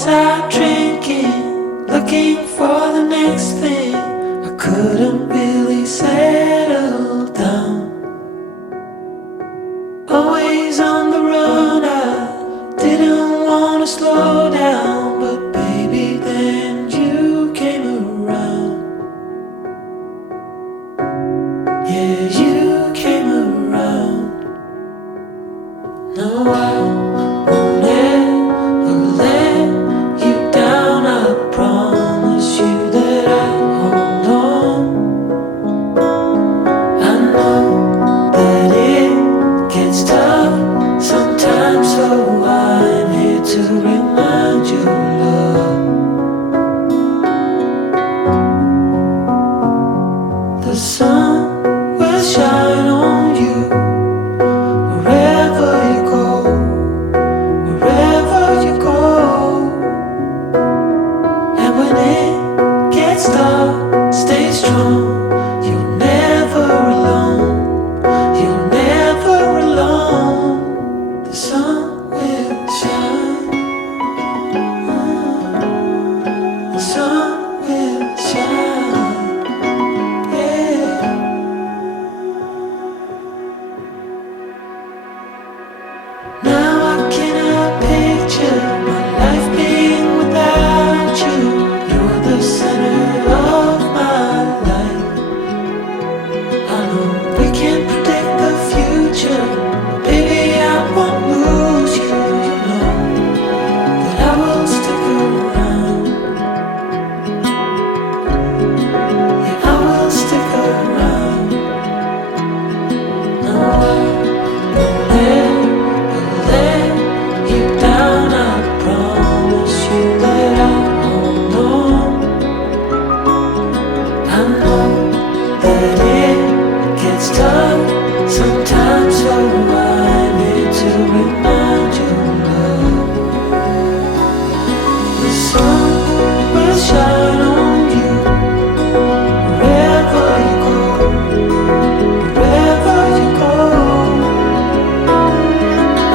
was out drinking, looking for the next thing. I couldn't really settle down. Always on the run, I didn't want to slow down. But baby, then you came around. Yeah, you came around. No, I won't ever let you down. I promise you that I'll hold on. I know that it gets tough sometimes, so I'm here to remind you, love. The sun will shine on you wherever you go, wherever you go. And when it gets dark, stay strong. You're never alone. You're never alone. The sun will shine. The sun will shine. Yeah. Now I cannot picture my life being without you. You're the center of my life. I know we can't predict the future, but baby, I won't lose you. You know that I will stick around. Yeah, I will stick around. No, I won't let you down. I promise you that I'll hold on. I know that it gets tough sometimes, so I'm here to remind you, love. The sun will shine on you wherever you go, wherever you go.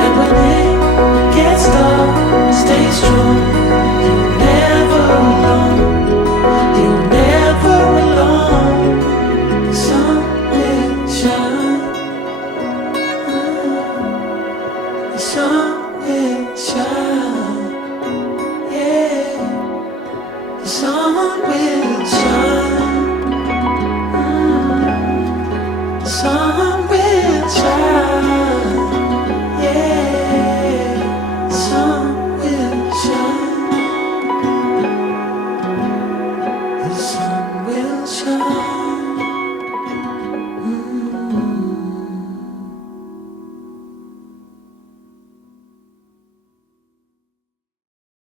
And when it gets dark, stay strong. You're never alone. You're never alone. The sun will shine. The sun will shine. Yeah. The sun will shine. The sun